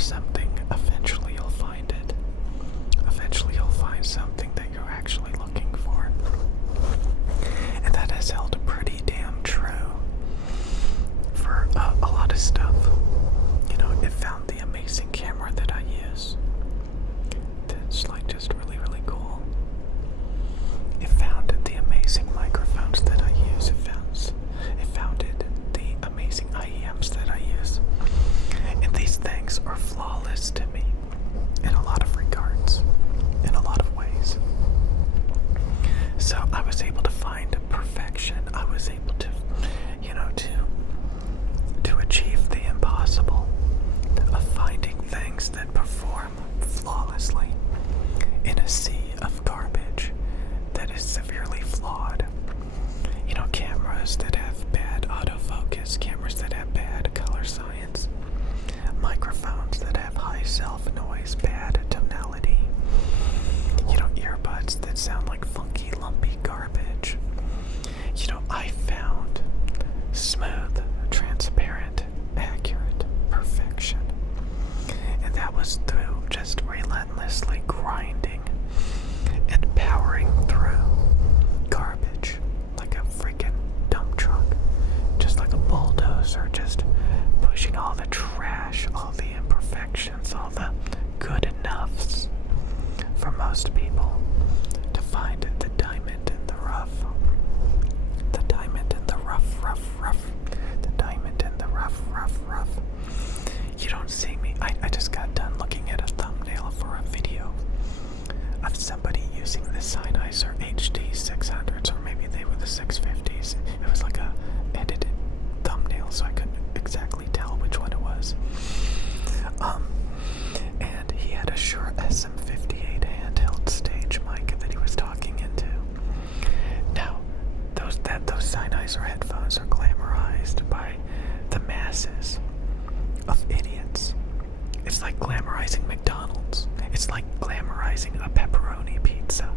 something, eventually you'll find it. Eventually you'll find something that you're actually looking for. And that has held pretty damn true for a lot of stuff. You know, it found the amazing camera that I use. That's like just really, really cool. It found the amazing microphones that I use. It founded the amazing IEMs that I use. And these things are flawless to me in a lot of regards, in a lot of ways. So I was able to find perfection. I was able to, you know, to achieve the impossible of finding things that perform flawlessly in a sea of garbage that is severely flawed. You know, cameras that have bad autofocus, cameras that have bad color science, microphones that have high self-noise, bad tonality, you know, earbuds that sound like funky, lumpy garbage. You know, I found smooth, transparent, accurate perfection. And that was through just relentlessly grinding and powering through garbage like a freaking dump truck, just like a bulldozer, just pushing all the trash, all the imperfections, all the good enoughs for most people to find the diamond in the rough. The diamond in the rough, the diamond in the rough. You don't see me. I just got done looking at a thumbnail for a video of somebody using the Sennheiser HD 600s, or maybe they were the 650s. It was like a edited thumbnail, so I couldn't exactly tell which one it was. And he had a Shure SM58 handheld stage mic that he was talking into. Now, those Sennheiser headphones are glamorized by the masses of idiots. It's like glamorizing McDonald's. It's like glamorizing a pepperoni pizza.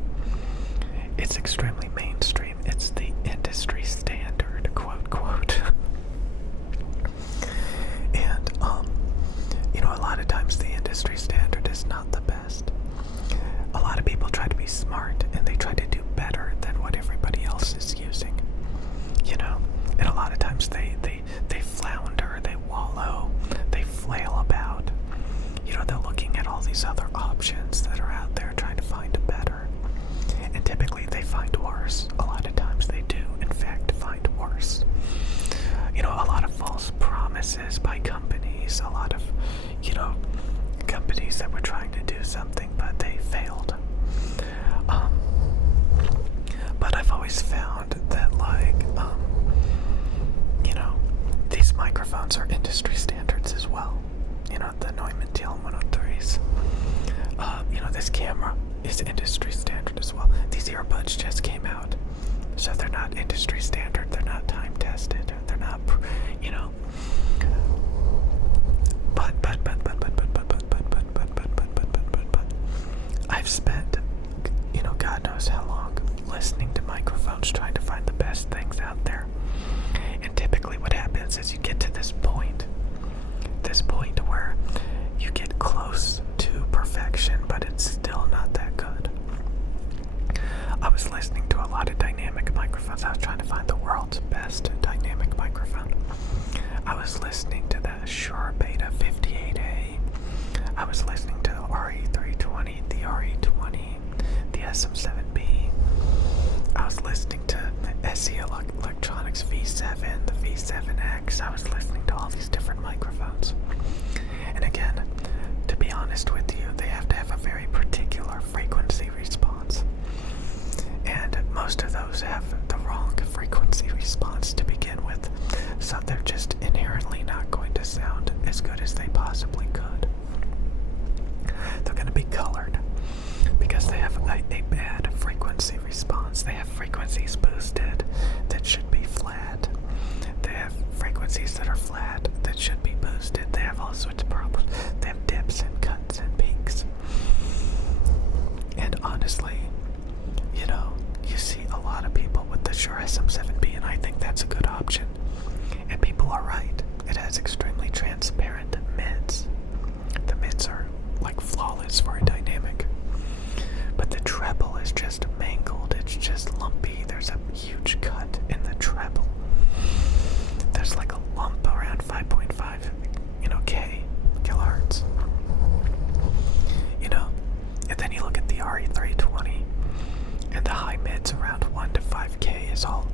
It's extremely mainstream. It's the industry standard, quote. And, you know, a lot of times the industry standard is not the best. A lot of people try to be smart and they try to do better than what everybody else is using. You know, and a lot of times they flounder, they wallow, they flail about. You know, they're looking at all these other options that are out there trying to find a better. And typically they find worse. A lot of times they do, in fact, find worse. You know, a lot of false promises by companies, a lot of, you know, companies that were trying to do something, but they failed. But I've always found that, like, you know, these microphones are industry standards as well. You know, the Neumann TL103s. You know, this camera is industry standard as well. These earbuds just came out, so they're not industry standard. They're not time tested. They're not, you know. But I've spent, you know, God knows how long listening to microphones, trying to find the best things out there. And typically what happens is you get to this point where you get close to perfection, but it's still not that good. I was listening to a lot of dynamic microphones. I was trying to find the world's best dynamic microphone. I was listening to the Shure Beta 58A. I was listening to the RE320, the RE20, the SM7B. I was listening to SE Electronics V7, the V7X. I was listening to all these different microphones. And again, to be honest with you, they have to have a very particular frequency response. And most of those have the wrong frequency response to begin with. So they're just inherently not going to sound as good as they possibly could. They're going to be colored because they have a bad frequency response. They have frequencies boosted that should be flat. They have frequencies that are flat that should be boosted. They have all sorts of problems. They have dips and cuts and peaks. And honestly, you know, you see a lot of people with the Shure SM7B, and I think that's a good option. And people are right. It has extremely transparent mids. The is all,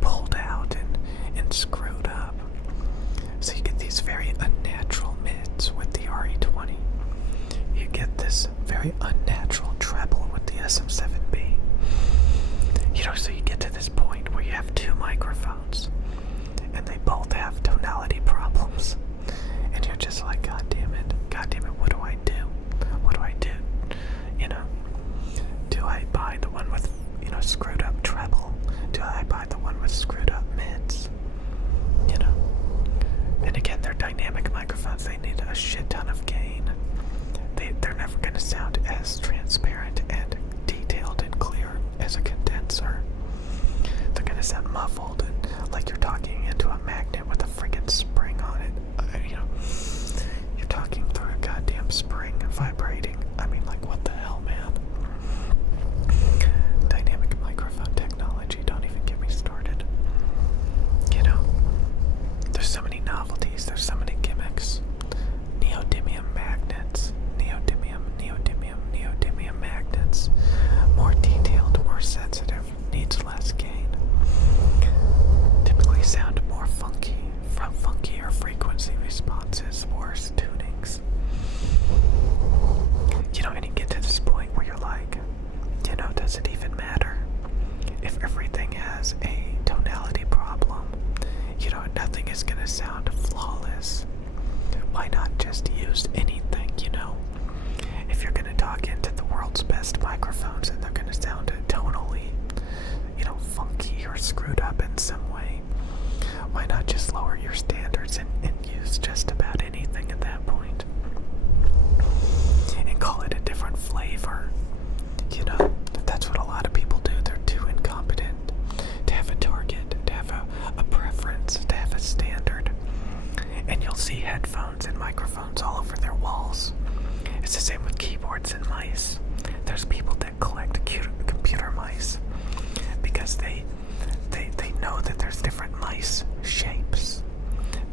pulled out and screwed up. So you get these very unnatural mids with the RE20. You get this very unnatural treble with the SM7B. So you get to this point where you have two microphones and they both have tonality problems. And you're just like, God damn it, what do I do? What do I do? Do I buy the one with, screwed up treble? Do I buy the one with screwed up mids? And again, they're dynamic microphones. They need a shit ton of gain. They're never going to sound as transparent and detailed and clear as a condenser. They're going to sound muffled and like you're talking into a magnet with a friggin' spring on it. You're talking through a goddamn spring vibrating. Like, what the hell, man? Dynamic microphone technology, don't even get me started. There's so many novelties, there's so many gimmicks. Neodymium magnets, neodymium magnets. More detailed, more sensitive, needs less gain. Typically sound more funky, from funkier frequency responses, worse tunings. And you get to this point where you're like, does it even matter if everything has a tonality problem? Nothing is gonna sound flawless. Why not just use anything, If you're gonna talk into the world's best microphones and they're gonna sound tonally, funky or screwed up in some way, why not just lower your standards and use just about anything at that point? And call it a different flavor. That's what a lot of people do. They're too incompetent to have a target, to have a preference, to have a standard. And you'll see headphones and microphones all over their walls. It's the same with keyboards and mice. There's people that collect computer mice because they know that there's different mice shapes.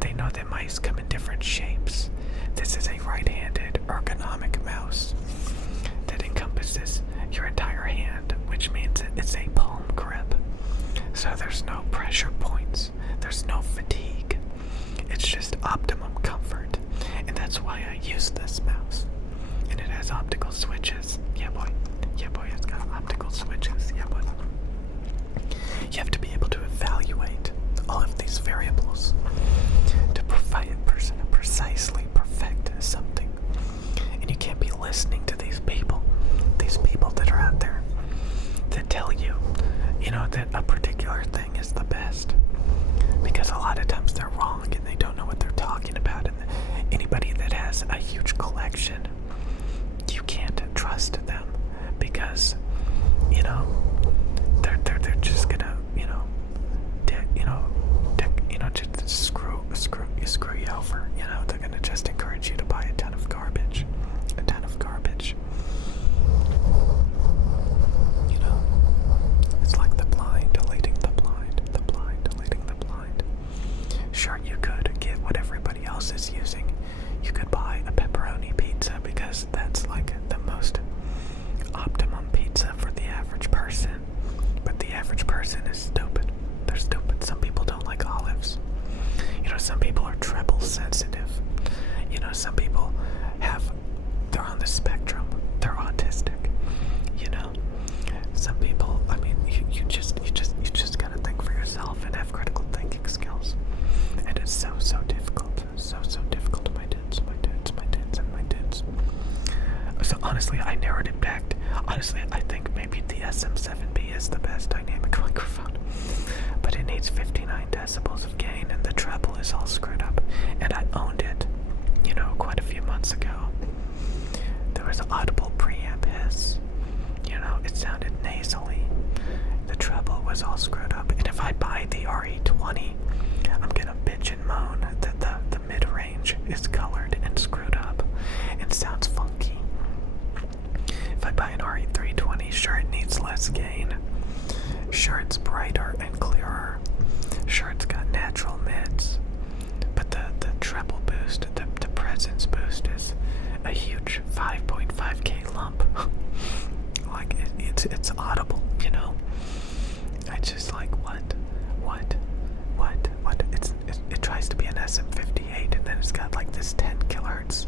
They know that mice come in different shapes. This is a right-handed ergonomic mouse that encompasses your entire hand, which means it's a palm grip. So there's no pressure points. There's no fatigue. It's just optimum comfort. And that's why I use this mouse. And it has optical switches. Yeah, boy. It's got optical switches. Yeah, boy. You have to be able to evaluate all of these variables to precisely perfect something. And you can't be listening to these people that are out there that tell you, that a particular thing is the best. Because a lot of times they're wrong and they don't know what they're talking about. And anybody that has a huge collection, you can't trust them because, they're just gonna, just screw you over. They're gonna just encourage you to buy a ton of garbage. It's like the blind leading the blind, the blind leading the blind. Sure, you could get what everybody else is using. You could buy a pepperoni pizza because that's like the most optimum pizza for the average person. But the average person is stupid. They're stupid. Some people don't like olives. Some people are treble sensitive. Some people they're on the spectrum. They're autistic. Some people, you just gotta think for yourself and have critical thinking skills. And it's so difficult. So difficult, my dudes. So honestly, I narrowed it back. Honestly, I think maybe the SM7B is the best dynamic microphone. But it needs 59 decibels of gain and the treble is all screwed up. And I owned it, quite a few months ago. There was audible preamp hiss. It sounded nasally. The treble was all screwed up. And if I buy the RE20, I'm gonna bitch and moan that the mid-range is colored and screwed up and sounds funky. If I buy an RE320, sure, it needs less gain. Sure, it's brighter and clearer. Sure, it's got natural mids. But the treble boost, the presence boost is a huge 5.5K lump. Like, it's audible, got like this 10 kilohertz